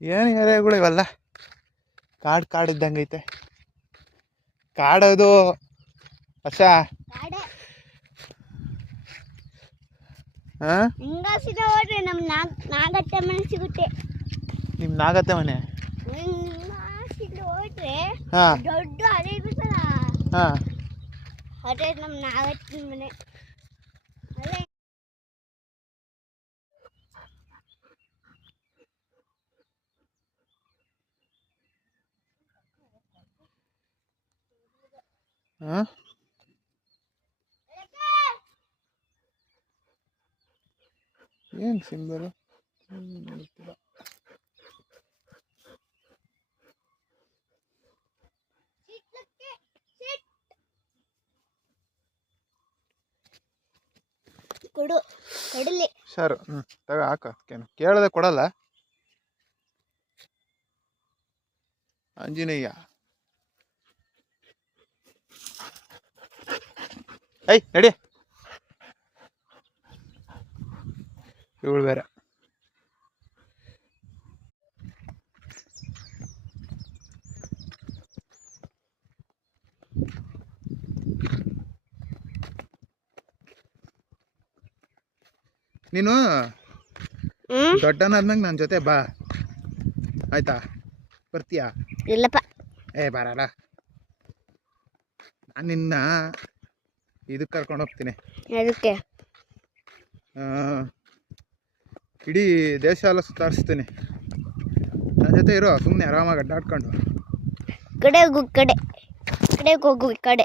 ಏನು ಏರಿಯಾಗಳು ಇವೆಲ್ಲ ಕಾಡು ಇದ್ದಂಗೈತೆ. ಕಾಡೋದು ಅಷ್ಟ. ಹಾಂ, ನಾಗತ್ತೆ ಮನೆ ಸಿಗುತ್ತೆ. ನಿಮ್ಮ ನಾಗತ್ತೆ ಮನೆ? ಹಾಂ, ದೊಡ್ಡ ಅದೇ ಇರುತ್ತಲ್ಲ. ಹಾಂ, ಅದೇ ನಮ್ಮ ನಾಗತ್ತೆ ಮನೆ. ಅದೇ ಹಾಂ. ಏನು ಸಿಂಬಲು ಗೊತ್ತಿಲ್ಲ. ಕೊಡು, ಕೊಡಲಿ ಸರ್. ತಗ ಹಾಕ. ಕೇಳದೆ ಕೊಡಲ್ಲ. ಆಂಜನೇಯ. ಐ ನಡಿ. ಇವಳು ಬೇರೆ. ನೀನು ದೊಡ್ಡನಾದ್ಮೇಲೆ ನನ್ನ ಜೊತೆ ಬಾ, ಆಯ್ತಾ? ಬರ್ತೀಯಾ? ಇಲ್ಲಪ್ಪ. ಬರಲ್ಲ. ನಾನು ನಿನ್ನ ಇದಕ್ಕೆ ಕರ್ಕೊಂಡು ಹೋಗ್ತೀನಿ. ಅದಕ್ಕೆ ಇಡೀ ದೇಶ ಎಲ್ಲ ಸುತ್ತಾಡಿಸ್ತೀನಿ. ನನ್ನ ಜೊತೆ ಇರೋ, ಸುಮ್ಮನೆ ಆರಾಮಾಗಿ ಅಡ್ಡಾಡ್ಕೊಂಡು. ಕಡೆ ಹೋಗು, ಕಡೆಗೆ ಹೋಗು. ಈ ಕಡೆ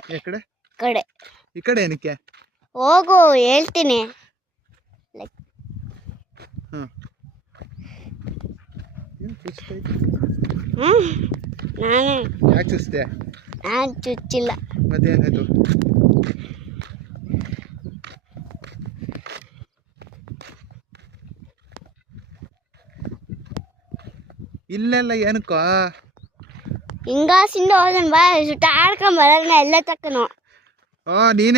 ಈ ಕಡೆ ಏನಕ್ಕೆ ಹೋಗು ಹೇಳ್ತೀನಿ. ನಾನು ಯಾಕೆ ಚುಚ್ತೆ? ನಾನು ಚುಚ್ಚಿಲ್ಲ. ಮತ್ತೇನಾಯ್ತು? ಇಲ್ಲೆಲ್ಲ ಏನಕ್ಕೋ ಹಿಂಗಾಸಿಂದ ಹೋದನ್ ಬಾ, ಸುತ್ತ ಆಡ್ಕೊಂಡ್ ಬರೋಣ ಎಲ್ಲ ತಕ್ಕನು. ನೀನೇ